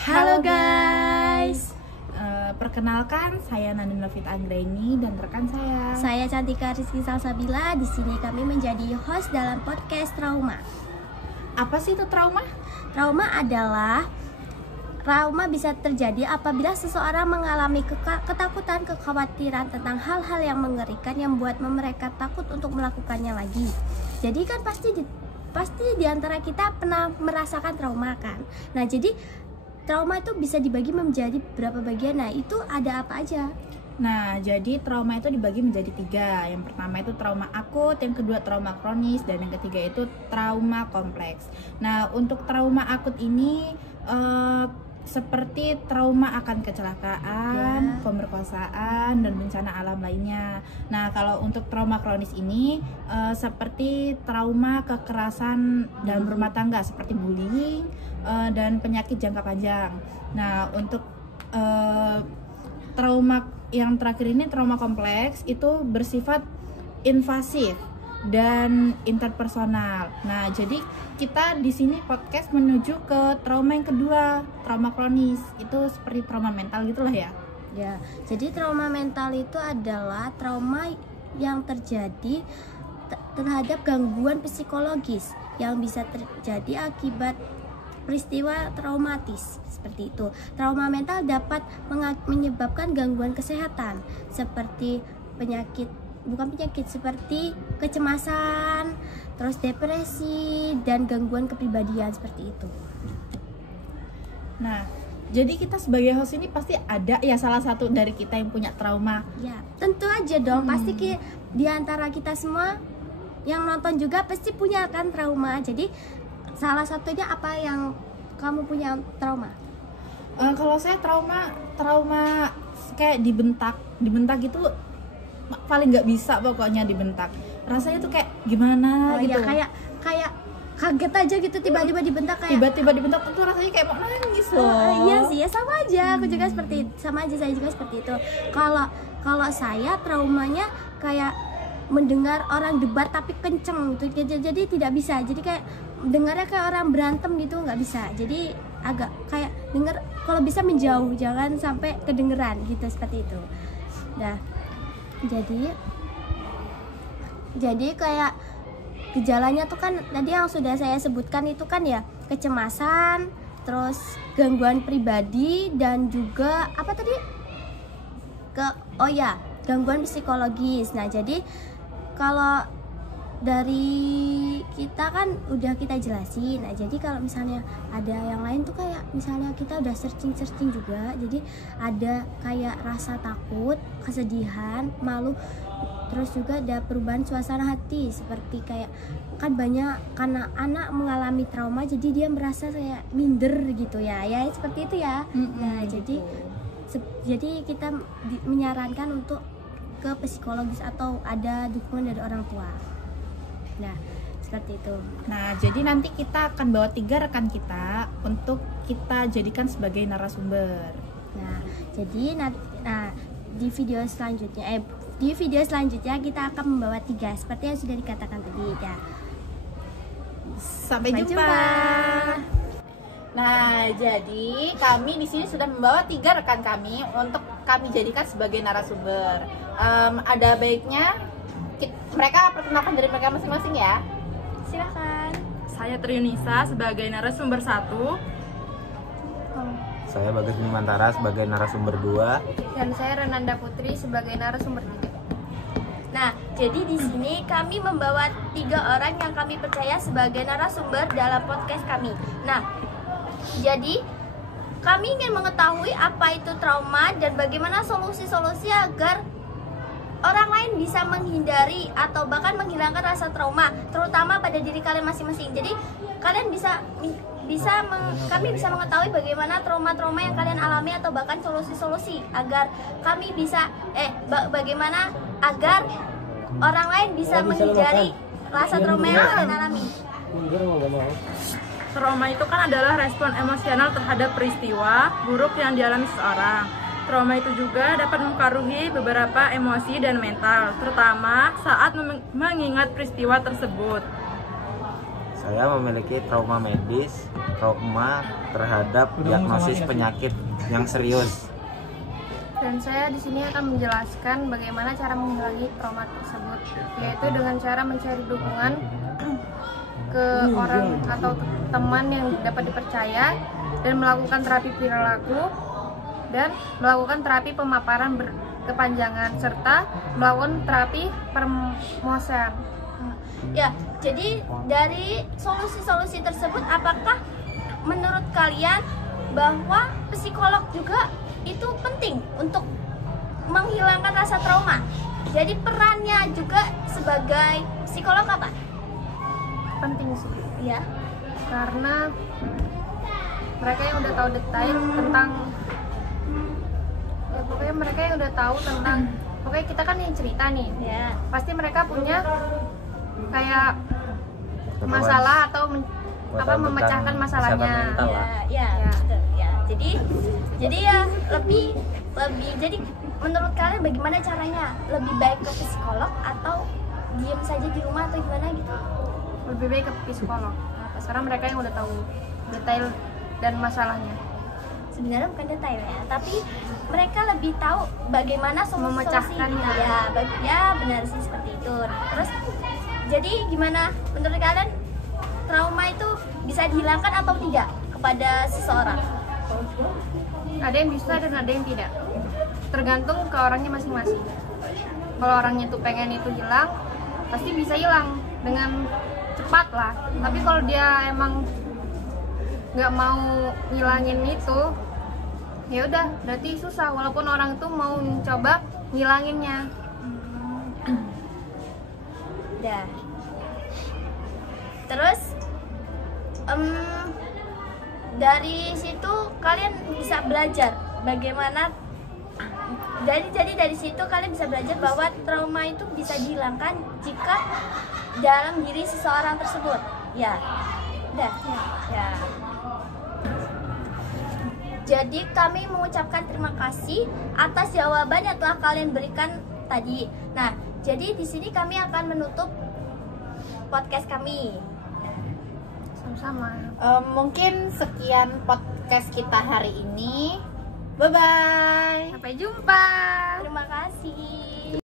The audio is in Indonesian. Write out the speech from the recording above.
Halo guys. Perkenalkan, saya Nanda Novita Anggraini dan rekan Saya Cantika Rizky Salsabila. Di sini kami menjadi host dalam podcast Trauma. Apa sih itu trauma? Trauma bisa terjadi apabila seseorang mengalami ketakutan, kekhawatiran tentang hal-hal yang mengerikan yang membuat mereka takut untuk melakukannya lagi. Jadi kan pasti di antara kita pernah merasakan trauma kan. Nah, jadi trauma itu bisa dibagi menjadi berapa bagian. Nah, itu ada apa aja? Nah, jadi trauma itu dibagi menjadi 3. Yang pertama itu trauma akut, yang kedua trauma kronis, dan yang ketiga itu trauma kompleks. Nah, untuk trauma akut ini seperti trauma akan kecelakaan, pemerkosaan, dan bencana alam lainnya. Nah, kalau untuk trauma kronis ini seperti trauma kekerasan dalam rumah tangga seperti bullying dan penyakit jangka panjang. Nah, untuk trauma yang terakhir ini trauma kompleks itu bersifat invasif dan interpersonal. Nah, jadi kita di sini podcast menuju ke trauma yang kedua, trauma kronis. Itu seperti trauma mental gitulah ya. Ya, jadi trauma mental itu adalah trauma yang terjadi terhadap gangguan psikologis yang bisa terjadi akibat peristiwa traumatis seperti itu. Trauma mental dapat menyebabkan gangguan kesehatan seperti seperti kecemasan, terus depresi dan gangguan kepribadian seperti itu. Nah, jadi kita sebagai host ini pasti ada ya salah satu dari kita yang punya trauma. Ya, tentu aja dong. Pasti di antara kita semua yang nonton juga pasti punya kan trauma. Jadi salah satunya apa yang kamu punya trauma? Kalau saya trauma kayak dibentak gitu paling nggak bisa pokoknya dibentak. Rasanya tuh kayak gimana gitu. Ya kayak kaget aja gitu tiba-tiba dibentak tentu rasanya kayak mau nangis loh. Iya sih, ya sama aja. Aku juga saya juga seperti itu. Kalau saya traumanya kayak mendengar orang debat tapi kenceng gitu. Jadi tidak bisa. Jadi kayak dengarnya kayak orang berantem gitu, nggak bisa. Jadi agak kayak dengar, kalau bisa menjauh, jangan sampai kedengeran gitu, seperti itu. Nah, jadi kayak gejalanya tuh kan tadi yang sudah saya sebutkan itu kan ya, kecemasan, terus gangguan pribadi, dan juga apa tadi? Gangguan psikologis. Nah, jadi kalau dari kita kan udah kita jelasin. Nah, jadi kalau misalnya ada yang lain tuh kayak misalnya kita udah searching juga, jadi ada kayak rasa takut, kesedihan, malu, terus juga ada perubahan suasana hati seperti kayak kan banyak karena anak mengalami trauma jadi dia merasa kayak minder gitu ya seperti itu ya. Nah, jadi kita menyarankan untuk ke psikologis atau ada dukungan dari orang tua. Nah, seperti itu. Nah, jadi nanti kita akan bawa 3 rekan kita untuk kita jadikan sebagai narasumber. Nah, jadi di video selanjutnya kita akan membawa 3 seperti yang sudah dikatakan tadi ya. Sampai jumpa. Nah, jadi kami di sini sudah membawa 3 rekan kami untuk kami jadikan sebagai narasumber. Ada baiknya mereka perkenalkan dari mereka masing-masing ya. Silakan. Saya Triunisa sebagai narasumber 1. Saya Bagas Bimantara sebagai narasumber 2. Dan saya Renanda Putri sebagai narasumber 3. Nah, jadi di sini kami membawa 3 orang yang kami percaya sebagai narasumber dalam podcast kami. Nah, jadi kami ingin mengetahui apa itu trauma dan bagaimana solusi-solusi agar orang lain bisa menghindari atau bahkan menghilangkan rasa trauma, terutama pada diri kalian masing-masing. Jadi kalian kami bisa mengetahui bagaimana trauma-trauma yang kalian alami atau bahkan solusi-solusi agar kami bisa bagaimana agar orang lain bisa menghindari rasa trauma yang kalian alami. Trauma itu kan adalah respon emosional terhadap peristiwa buruk yang dialami seseorang. Trauma itu juga dapat mempengaruhi beberapa emosi dan mental, terutama saat mengingat peristiwa tersebut. Saya memiliki trauma medis, trauma terhadap diagnosis penyakit yang serius. Dan saya di sini akan menjelaskan bagaimana cara menghilangi trauma tersebut, yaitu dengan cara mencari dukungan ke orang atau teman yang dapat dipercaya dan melakukan terapi perilaku dan melakukan terapi pemaparan berkepanjangan serta melakukan terapi peremosian. Ya, jadi dari solusi-solusi tersebut, apakah menurut kalian bahwa psikolog juga itu penting untuk menghilangkan rasa trauma? Jadi perannya juga sebagai psikolog apa? Penting sih, Ya, karena mereka yang udah tahu detail tentang, ya pokoknya mereka yang udah tahu tentang, pokoknya kita kan yang cerita nih, ya, pasti mereka punya kayak masalah atau memecahkan masalahnya. Mental lah. ya, Ya. betul, ya. Jadi ya lebih jadi menurut kalian bagaimana caranya? Lebih baik ke psikolog atau diam saja di rumah atau gimana gitu? Lebih baik ke psikolog, karena mereka yang udah tahu detail dan masalahnya. Sebenarnya bukan detail ya, tapi mereka lebih tahu bagaimana solusi-solusi. Memecahkannya. Ya benar sih seperti itu. Terus jadi gimana menurut kalian, trauma itu bisa dihilangkan atau tidak kepada seseorang? Ada yang bisa dan ada yang tidak, tergantung ke orangnya masing-masing. Kalau orangnya tuh pengen itu hilang, pasti bisa hilang dengan cepat lah. Tapi kalau dia emang nggak mau ngilangin itu, ya udah berarti susah, walaupun orang tuh mau coba ngilanginnya. Dah. Terus dari situ kalian bisa belajar bagaimana. Jadi dari situ kalian bisa belajar bahwa trauma itu bisa dihilangkan jika dalam diri seseorang tersebut. Ya. Dah. Ya. Jadi kami mengucapkan terima kasih atas jawaban yang telah kalian berikan tadi. Nah, jadi di sini kami akan menutup podcast kami. Sama-sama. Mungkin sekian podcast kita hari ini. Bye bye. Sampai jumpa. Terima kasih.